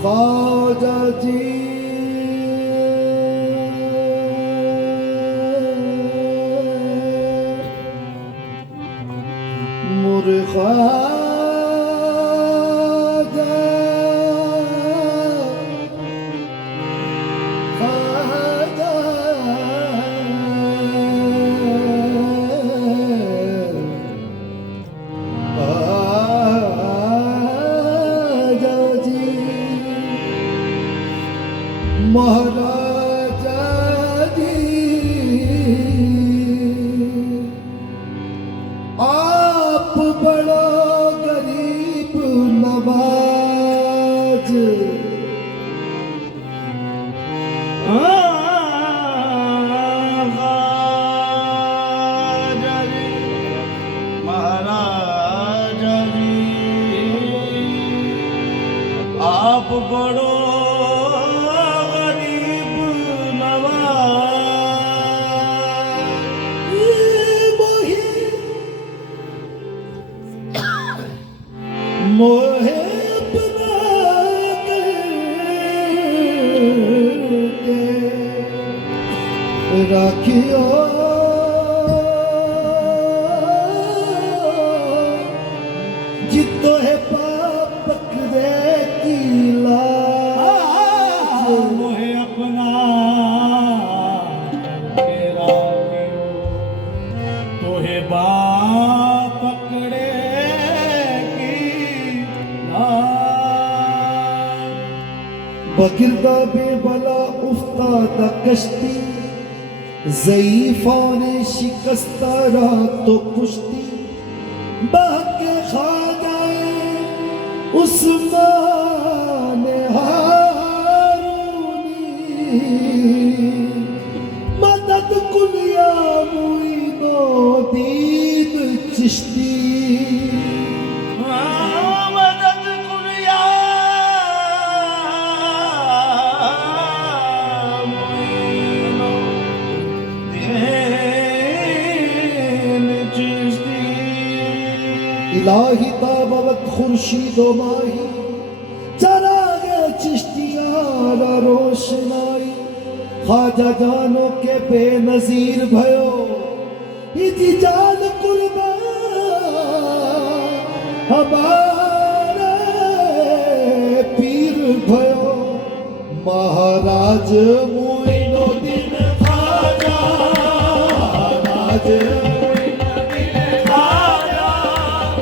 ख्वाजा जी मुरे ख्वाजा ख्वाजा ख्वाजा जी महाराजा जी आप बड़ा गरीब नवाज महाराजा जी आप बड़ो मोहे अपना करके राखियो जितो है पाप पकड़े की लाज मोहे अपना करके राखियो तोहे बाप पकड़े बगिरदा बेबला उफ्तादा कश्ती ज़ईफ़ा ने शिकस्ता रात तो कुश्ती बाके ख्वाजाए उस्मान हारूनी मदद कुलिया मुइनो दीन चिश्ती इलाही ताबवत खुर्शीदो माही चरागे चिश्तियारा रोशनाई ख्वाजा जानो के बेनजीर भयो इति जान कुर्बान हमारे पीर भयो महाराज मुइनुद्दीन ख्वाजा महाराज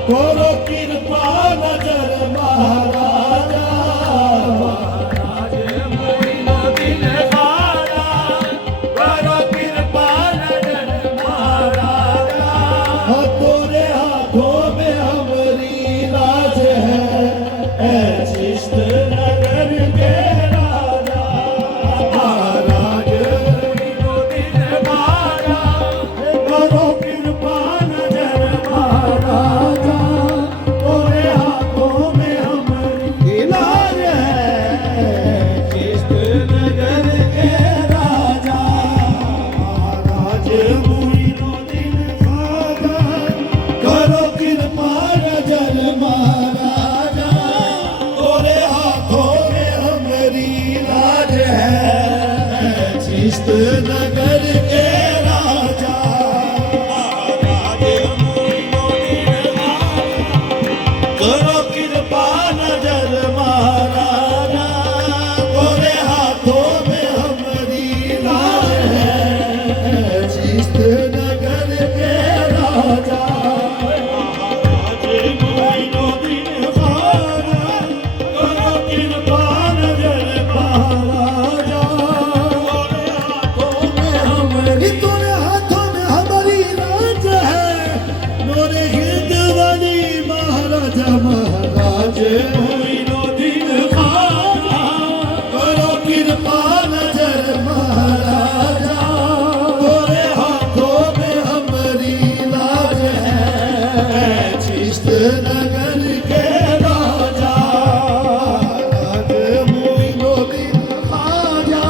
करो कृपा नजर महाराजा महाराज चिश्त नगर के राजा करो कृपा नजर महाराजा गोरे हाथों में हमारी लाज है चिश्त नगर के राजा तोरे हाथों में हमारी लाज है मोरे हिंद वाली महाराजा महाराज करो कृपा नजर महाराजा तोरे हाथों में हमारी लाज है चिश्त नगर के राजा राज मोइनुद्दीन खाजा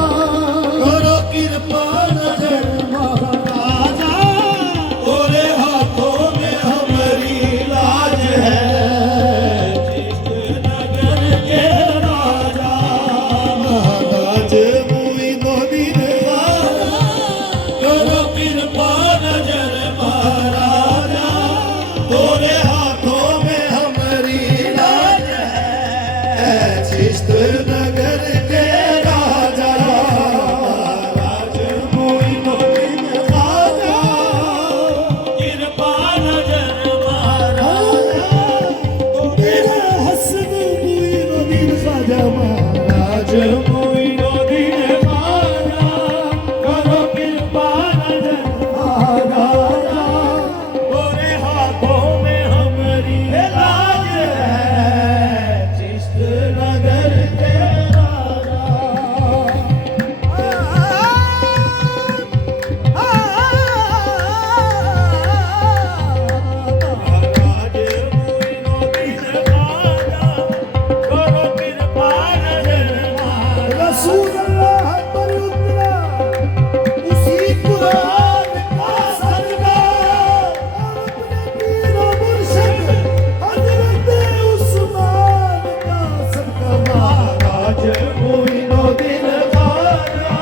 करो कृपा नजर महाराजा तोरे हाथों में हमारी लाज है नगर के राजा महाराज मोइनुद्दीन खाजा करो कृपा नजर महाराजा तोरे हाथों में हमारी लाज है चिश्त नगर के राजा राज मोइनुद्दीन खाजा कृपा नजर महाराजा तोरे हसन मोइनुद्दीन खाजा महाराज मोइनुद्दीन खाजा करो कृपा नजर महाराजा तोरे हाथों में हमारी लाज है चिश्त नगर के रसूल अल्लाह पर उतरा उसी कुरान का सदका और अपने पीर और मुर्शिद हजरत उस्मान का सदका महाराज मोइनुद्दीन खाजा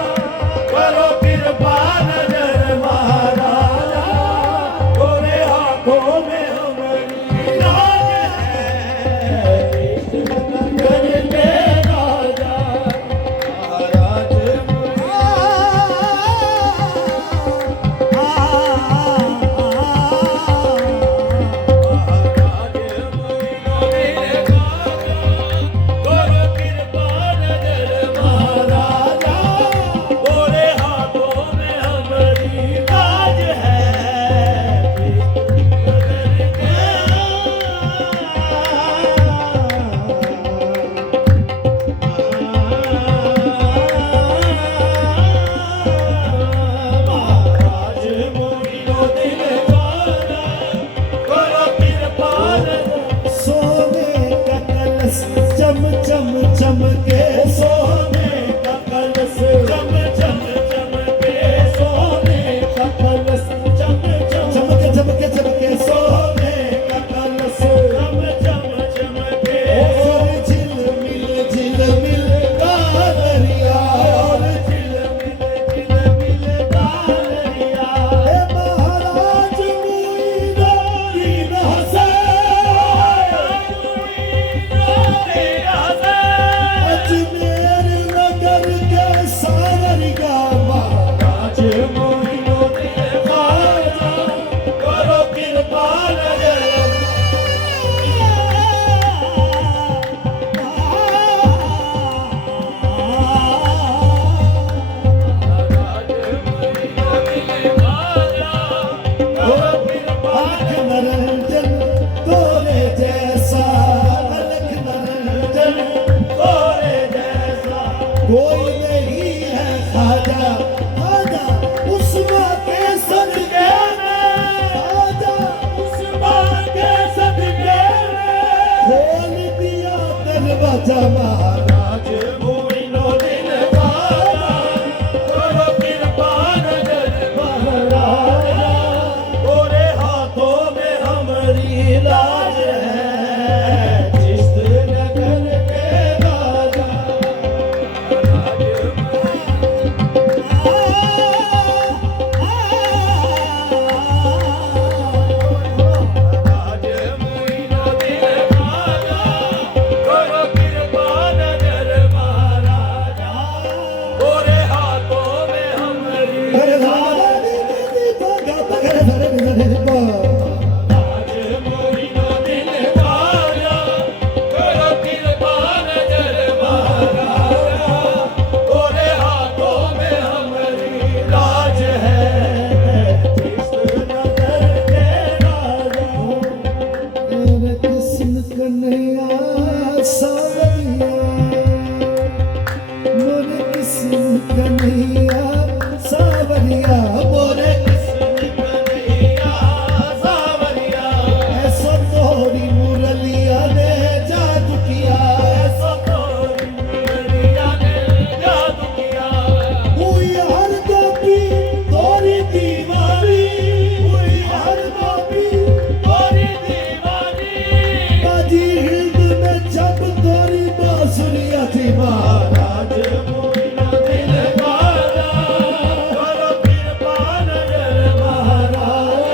करो कृपा नजर महाराजा तोरे हाथों में हमारी लाज है नगर के राजा महाराज करो कृपा नजर महाराजा तोरे हाथों में हमारी लाज है नगर के महाराज मोइनुद्दीन खाजा करो कृपा नजर सोने का कलश चम चम चमके सोने का कलश चम चम चमके सोने का कलश चम चम चमके चमके चमके सोने का कलश चम चम चमके और झिलमिल कादरिया और झिलमिल कालिया हे महाराज मोइनुद्दीन अजमेर नगर के सावरिया महाराज मोइनुद्दीन खाजा करो कृपा नजर अलख नरंजन तोरे जैसा अलख नरंजन कोई नहीं है खाजा खाजा उस्मा के सदके खाजा खोल दिया दरवाजा महाराज मोइनुद्दीन खाजा करो कृपा नजर महाराजा तोरे हाथों में हमारी लाज है चिश्त नगर के राजा कृष्ण कन्हैया सावरिया मोरे कृष्ण कन्हैया सावरिया ऐसा तोरी मुरलिया ने जादू किया ऐसा तोरी मुरलिया ने जादू किया हुई हर गोपी तोरी दीवानी हुई हर गोपी तोरी दीवानी बाजी हिंद में जब तोरी बांसुरिया थी महाराज मोइनो दिल वाला करो कृपा नजर महाराज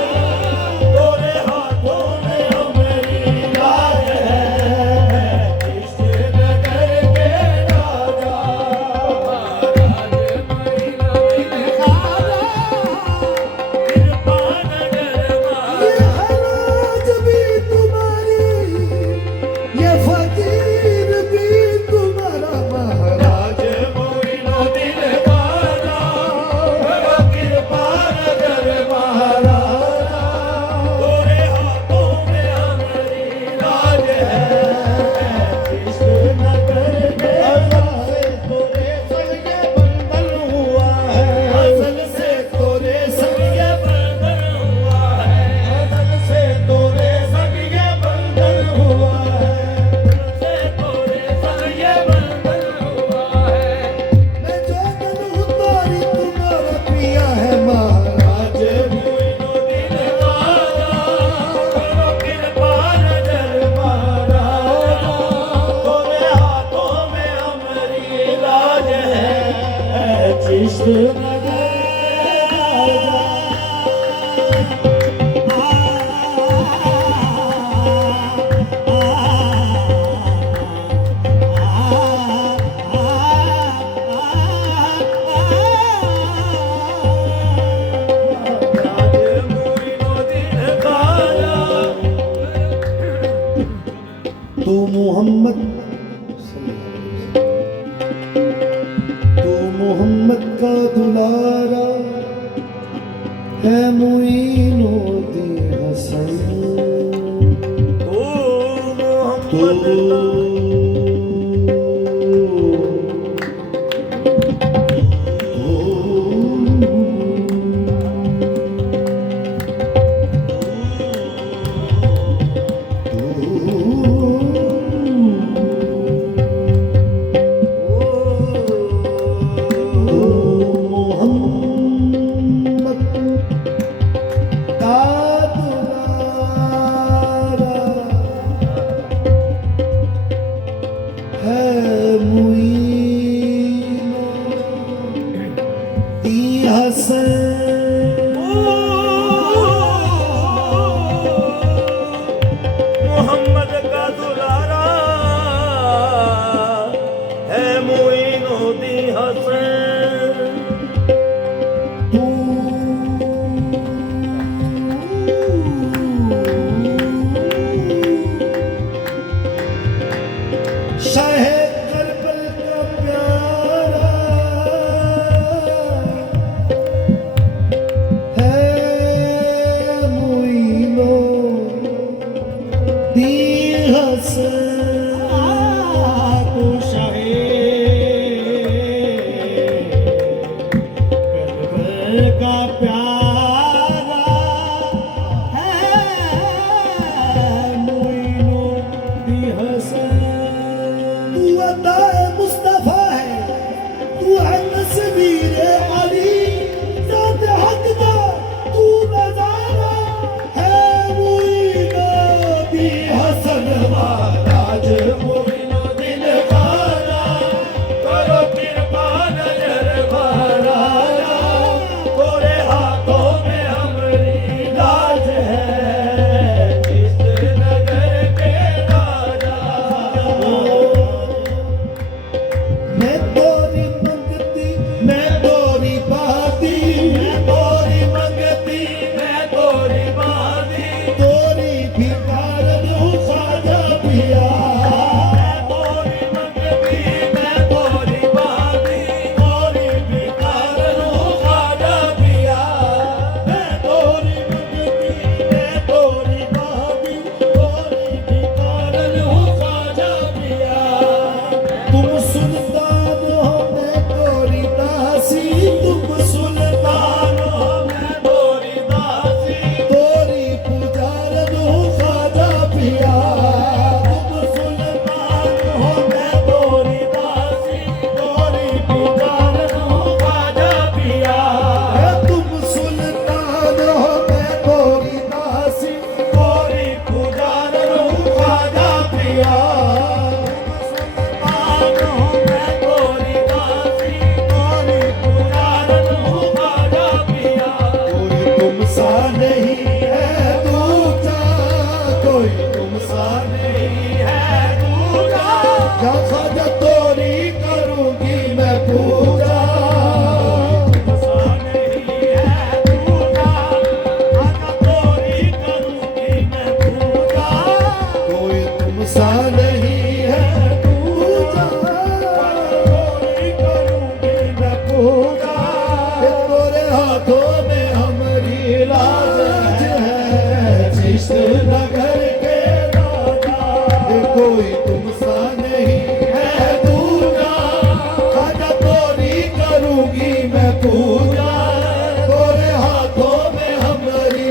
तोरे हाथों में हमारी लाज है कृष्ण नगर के राजा महाराज मोइनो दिल वाला कृपा नजर महाराज ये हराज भी तुम्हारी ये फकीर भी तुम्हारा महाराज मोइनो दिल वाला करो कृपा नजर महाराज तोरे हाथों में हमारी लाज है कृष्ण नगर के असल से तोरे संग ये बंधन हुआ है असल से तोरे संग ये बंधन हुआ है असल से तोरे संग ये बंधन हुआ है मैं जो तनु तारी तुम्हारा पिया है महाराज मोइनो दिल वाला करो कृपा नजर महाराज तोरे हाथों में हमारी लाज है कृष्ण नगर तू मोहम्मद तू मोहम्मद का दुलारा है मुइनो दी हसन तू मोहम्मद का दुलारा है मुइनो दी हसन शाह करबल का प्यारा है मुइनो दी हसन तू शाहे करबल का प्यारा है मुइनो दी हसन तू अताए मुस्तफा है तू है नस्बीर अली ज़ात हक दा तू नज़ारा है मुइनो दी हसन महाराज मोइनो दिल वाला करो कृपा नजर महाराज तोरे हाथों में हमारी लाज है कृष्ण नगर के राजा मैं तोरी मंगती मैं तो पूजा तोरे हाथों में हमारी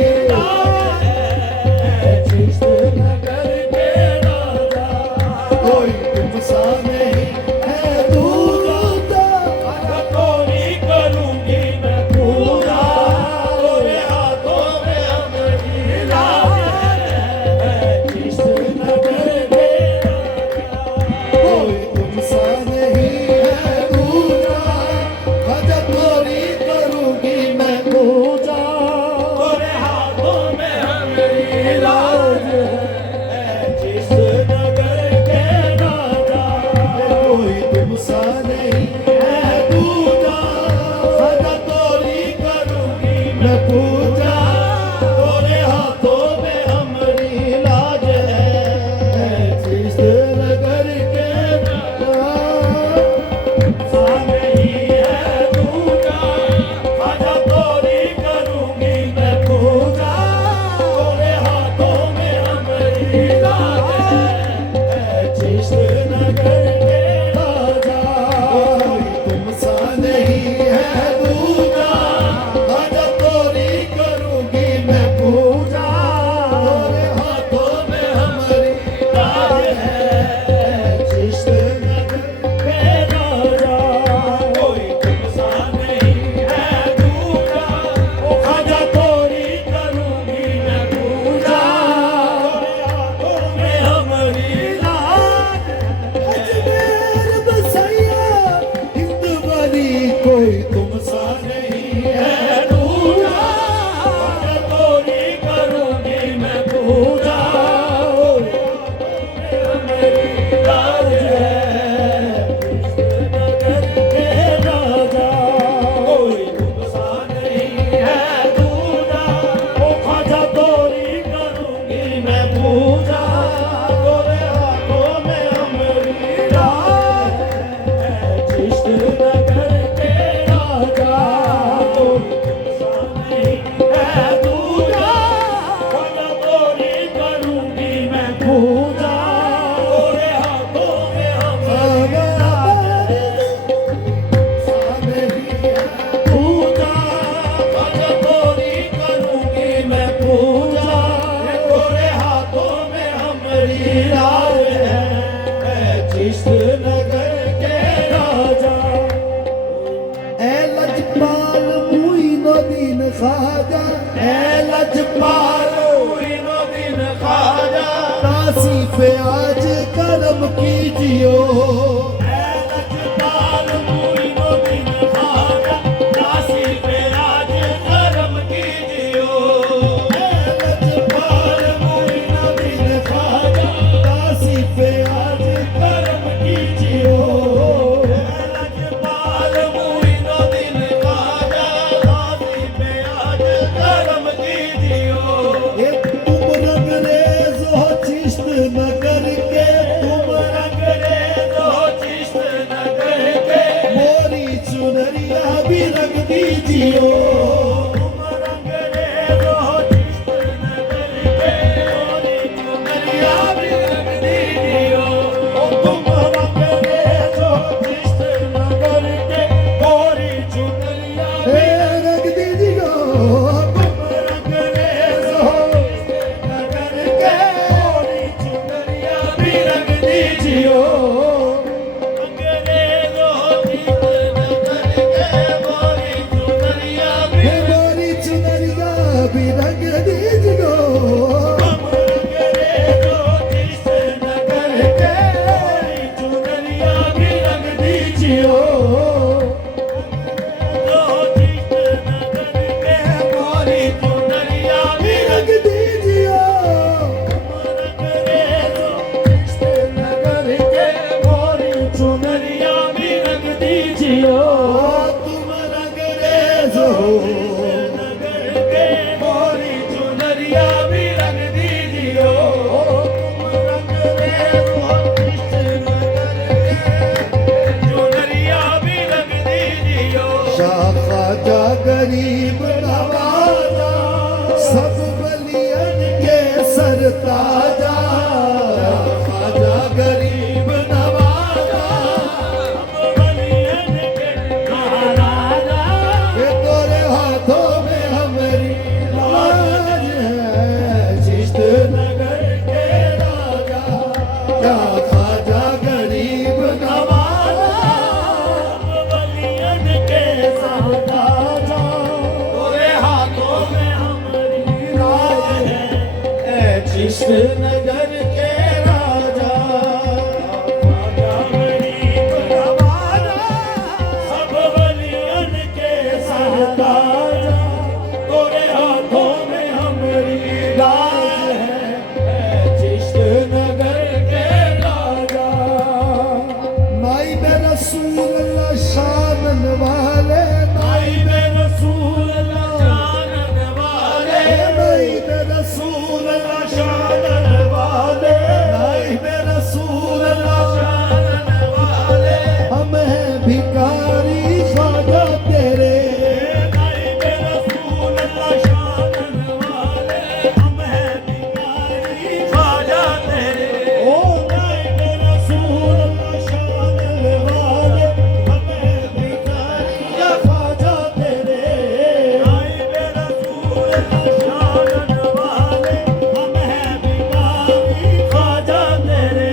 चिश्त नगर के राजा कोई तुमसा नहीं है दूजा तोरी करूंगी मैं पूजा तोरे हाथों में हमारी लाज है चिश्त नगर के कोई तुमसा नहीं है दूजा भजन तोरी करूंगी मैं पूजा तोरे हाथों में हमारी लाज है चिश्त नगर के राजा कोई तुमसा नहीं है दूजा सदा तोरी करूंगी मैं पूजा तोरे हाथों में हमारी लाज है जिस नगर के नहीं है दूजा आजा तोरी करूंगी मैं पूजा तोरे हाथों में हमारी लाज है चिश्त नगर के राजा कोई तुमसा नहीं है दूजा भजन तोरी करूंगी मैं पूजा तोरे हाथों में हमारी लाज है जिस नगर के राजा कोई तुमसा नहीं है दूजा आजा तोरी करूंगी मैं पूजा तोरे हाथों में हमारी लाज अजमेर बसैया हिंद वाली कोई तुमसा नहीं है दूजा आजा तोरी करूंगी मैं पूजा मेरी लाज है नगर के राजा कोई तुमसा नहीं है दूजा आजा तोरी करूंगी मैं पूजा तोरे हाथों में हमारी लाज है चिश्त नगर के राजा कोई तुमसा नहीं है दूजा आजा तोरी करूंगी मैं पूजा तोरे हाथों में हमारी लाज पूजा आजा तोरी करूंगी मैं पूजा तोरे हाथों में हमारी लाज है चिश्त नगर के राजा ए लजपाल मुइनुद्दीन ख्वाजा ए लजपाल मुइनुद्दीन ख्वाजा तासी पे आज करम कीजियो ए लजपाल मुइनुद्दीन ख्वाजा दासी पे आज करम कीजियो ए लजपाल मुइनुद्दीन ख्वाजा तासी पे आज करम कीजियो लजपाल मुइनुद्दीन ख्वाजा दासी पे आज करम कीजियो एक तुम रंगरेज हो चिश्त नगर के तुम अंग्रेज हो चिश्त नगर के मोरी चुनरिया भी रंग दीजियो तुम अंग्रेज हो चिश्त नगर के मोरी चुनरिया भी रंग दीजियो तुम अंग्रेज हो चिश्त नगर के मोरी चुनरिया हे रंग दीजियो तुम अंग्रेज हो चिश्त नगर के मोरी चुनरिया भी रंग दीजियो अंग्रेज हो चिश्त नगर के मोरी चुनरिया भी हे मोरी चुनरिया भी रंग दीजियो अंग्रेज हो चिश्त नगर के मोरी चुनरिया भी रंग दीजियो चिश्त नगर के मोरी चुनरिया भी रंग दीजियो नगर के मोरी चुनरिया भी रंग दीजियो तुम रंगरेज हो नगर के मोरी चुनरिया भी रंग दीजियो तुम रंग हो कृष्ण नगर के चुनरिया भी रंग दीजियो शाह ख्वाजा गरीब नवाजा सब बलियन के सरताजा ख्वाजा गरीब नवाजा बलियन के महाराजा चिश्त नगर के राजा ख्वाजा गरीब नवाजा सब वलियन के सरताज तोरे हाथों में हमारी लाज है चिश्त नगर के राजा नाई बे रसूल अल्लाह शानन वाले नाई बे रसूल अल्लाह जानन वाले नाई बे रसूल अल्लाह शानन वाले नाई बे रसूल अल्लाह शानन वाले हम हैं भिखारी ख्वाजा तेरे नाई बे रसूल अल्लाह शानन वाले हम हैं भिखारी ख्वाजा तेरे ओ नाई बे रसूल अल्लाह शानन वाले हम हैं भिखारी ख्वाजा तेरे नाई बे रसूल अल्लाह शानन वाले हम हैं भिखारी ख्वाजा तेरे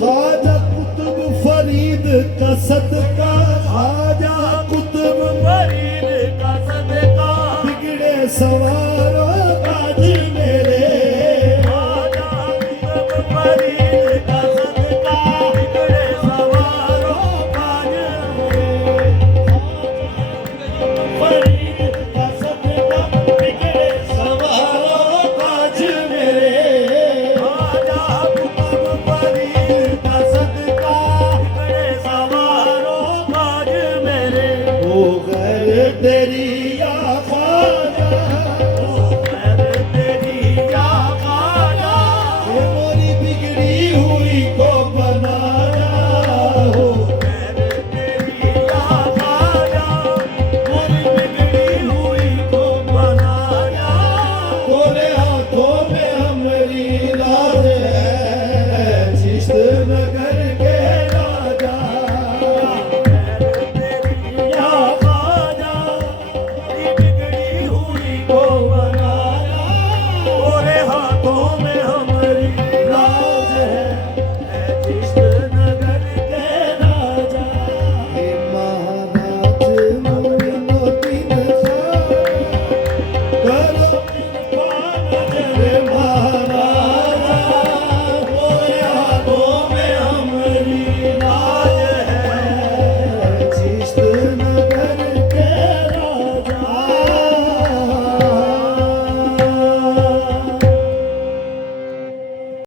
ख्वाजा कुतुब फरीद का सदका ख्वाजा कुतुब फरीद का सदका बिगड़े सवारों ताज मेरे ख्वाजा कुतुब फरीद का सदका बिगड़े सवारों ताज फरीद का सदका बिगड़े सवारों ताज मेरे ख्वाजा कुतुब फरीद का सदका बिगड़े सवारों ताज मेरे ओ गैर तेरी